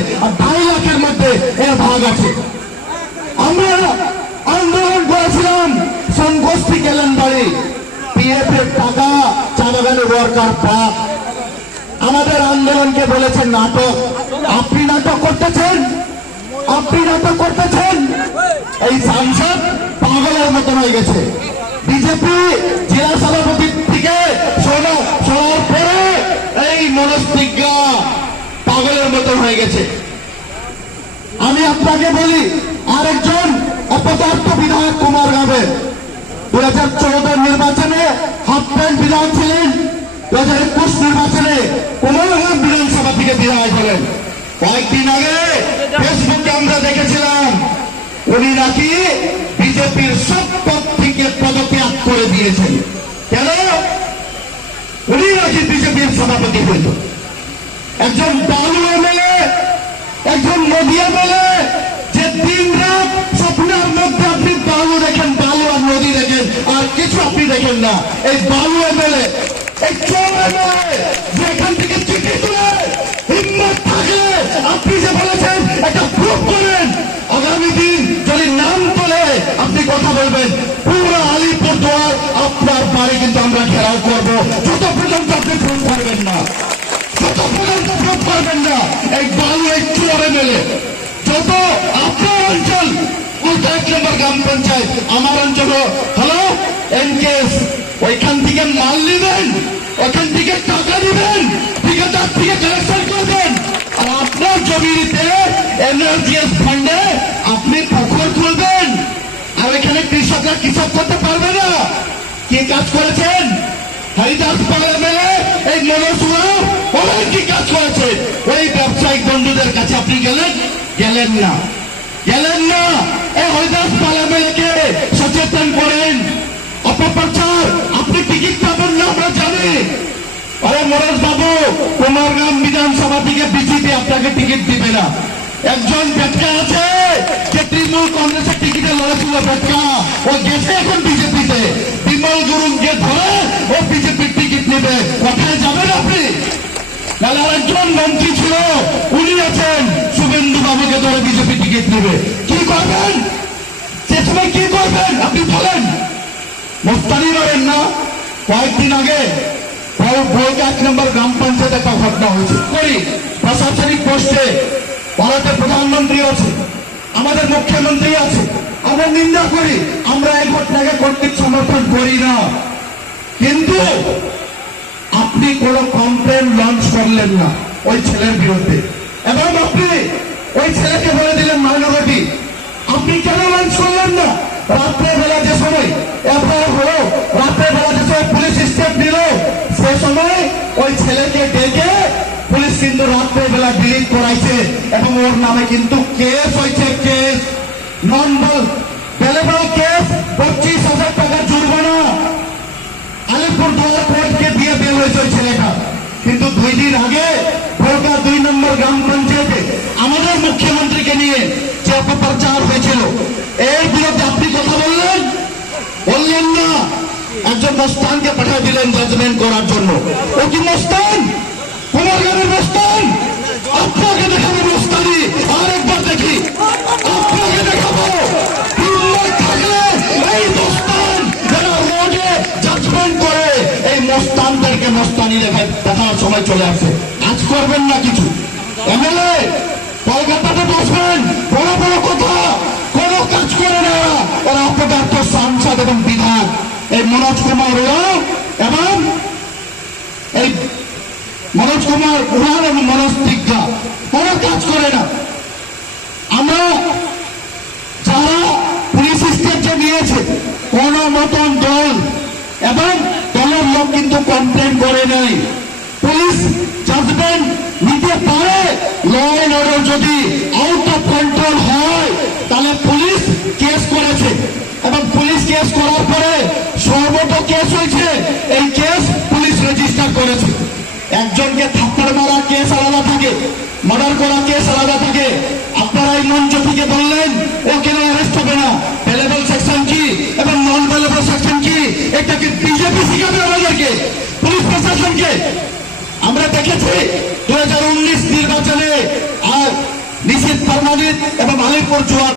আছে। আর ঢাই লাখের মধ্যে এর ভাগ আছে। আমরা আন্দোলন করেছিলাম সংগোষ্ঠী ক্যালেন্ডারে। পিএফ এর টাকা চা বাগানের ওয়ার্কার পাক। আমাদের আন্দোলনকে বলেছেন নাটক। আপনি নাটক করতেছেন? আপনি নাটক করতেছেন? এই সাংসদ পাগলের মতন হয়ে গেছে। বিজেপি, জেলা সভাপতি থেকে শোনো শোনার পরে এই মনস্তিজ্ঞা পাগলের মতন হয়ে গেছে। আমি আপনাকে বলি, আরেকজন অপদার্থ বিধায়ক কুমার গাবের দু হাজার চৌদ্দ নির্বাচনে হাফ প্যান্ট বিধায়ক ছিলেন। দু হাজার একুশ নির্বাচনে কুমারগ্রাম বিধানসভা থেকে বিধায়ক হলেন। কয়েকদিন আগে ফেসবুকে আমরা দেখেছিলাম, উনি নাকি বিজেপির সব পদ থেকে পদত্যাগ করে দিয়েছেন। কেন? উনি নাকি বিজেপির সভাপতি হইত একজন বালু এমএলএ একজন মোদী এমএলএ যে দিন রাত স্বপ্নের মধ্যে আপনি বালু দেখেন বালু আর নদী দেখেন, আর কিছু আপনি দেখেন না। এই বালু এমএলএ এই চোর এমএলএ যে এখান থেকে চিঠি তুলে, হিম্মত আপনি যে বলেছেন একটা প্রুফ করেন। আগামী দিন যদি নাম তোলে, আপনি কথা বলবেন, পুরো আলিপুরদুয়ার আপনার বাড়ি কিন্তু আমরা ঘেরাও করব। যত পর্যন্ত আপনি প্রুফ মেলে যত আপনার অঞ্চল বলতে এক নম্বর গ্রাম পঞ্চায়েত, আমার অঞ্চল, হলো এনকেস ওইখান থেকে মাল নেবেন, ওখান থেকে টাকা দিবেন ঠিকাদার থেকে কালেকশন করবেন। আর আপনার জমিতে এনআরজিএস ফান্ডে আপনি পুকুর খুলবেন। আর এখানে কৃষকরা কৃষক করতে পারবে না? কি কাজ করেছেন? হরিদাস পাগলা মেলে এই মনোসুরা অনেক কি কাজ করেছে? ওই ব্যবসায়িক বন্ধুদের কাছে আপনি গেলেন? গেলেন না। গেলেন না। এই হরিদাস পাগলা মেলেকে সচেতন করেন। অপপ্রচার, আপনি টিকিট পাবেন না, আমরা জানি। আরে মনোজ বাবু কুমারগ্রাম বিধানসভা থেকে বিজেপি আপনাকে টিকিট দিবে না। একজন বেটকা আছে, যে তৃণমূল কংগ্রেসের টিকিটে লড়েছিল বেটকা ও গেছে এখন বিজেপিতে। বিমল গুরুংকে ধরে ও বিজেপির টিকিট নেবে। কোথায় যাবেন আপনি? তাহলে আরেকজন মন্ত্রী ছিল, উনি আছেন। শুভেন্দু বাবুকে ধরে বিজেপি টিকিট নেবে। কি করবেন? সে সময় কি করবেন? আপনি বলেন। মোস্তানি করেন না। কয়েকদিন আগে ভোগ এক নম্বর গ্রাম পঞ্চায়েত একটা ঘটনা হয়েছে। করি। প্রশাসনিক পোস্টে ভারতের প্রধানমন্ত্রী আছে। আমাদের মুখ্যমন্ত্রী আছে। আমরা নিন্দা করি। আমরা এই ঘটনাকে কর্তৃক সমর্থন করি না। কিন্তু আপনি কোন কমপ্লেন লঞ্চ করলেন না ওই ছেলের বিরুদ্ধে। এবং আপনি ওই ছেলেকে বলে দিলেন মহানগরটি আপনি কেন লঞ্চ করলেন না? রাত্রে বেলা যে সময় এফআইআর হলো রাত্রে বেলা যে সময় পুলিশ স্টেপ নিল, সে সময় ওই ছেলেকে ডেকে পুলিশ কিন্তু রাত্রে বেলা ডিলিট করাইছে এবং ওর নামে কিন্তু কেস হয়েছে case non bail bailable case হয়েছে ওই ছেলেটা। কিন্তু দুই দিন আগে ভোরকা দুই নম্বর গ্রাম পঞ্চায়েতে আমাদের মুখ্যমন্ত্রীকে নিয়ে যে অপপ্রচার হয়েছিল, এর বিরুদ্ধে আপনি কথা বললেন? বললেন না। একজন মস্তানকে পাঠিয়ে দিলেন জাজমেন্ট করার জন্য। ও কি মস্তান? কুমারগামের মস্তান? আপনাকে দেখাবো সময় চলে আসে। আজ করবেন না কিছু। এমএলএ, কলকাতাতে বসবেন। বড় বড় কথা। কোনো কাজ করে না ওরা অপদার্থ সাংসদ এবং বিধায়ক। এই মনোজ কুমার এবং এই মনোজ কুমার এবং মনোজ কোনো কাজ করে না। আমরা যারা পুলিশ নিয়েছে, কোন মতন দল এবং দলের লোক কিন্তু কমপ্লেন করে নাই। পুলিশ জাজমেন্ট নিতে পারে। ল অ্যান্ড অর্ডার যদি আউট অফ কন্ট্রোল হয়, তাহলে পুলিশ কেস করেছে। এবং পুলিশ কেস করার পরে সর্বত কেস হয়েছে, এই কেস পুলিশ রেজিস্টার করেছে। একজনকে থাপ্পড় মারা কেস আলাদা থাকে মার্ডার করা কেস আলাদা থাকে। আপনারা এই মঞ্চ থেকে বললেন, ও কেন অ্যারেস্ট হবে না? ভ্যালেবল সেকশন কি? এবং নন ভ্যালেবল সেকশন কি এটাকে বিজেপি শিখাবে আমাদেরকে? পুলিশ প্রশাসনকে? আমরা দেখেছি দু হাজার উনিশ নির্বাচনে আর নিশীত পারমানিত এবং আলিপুর জোয়ার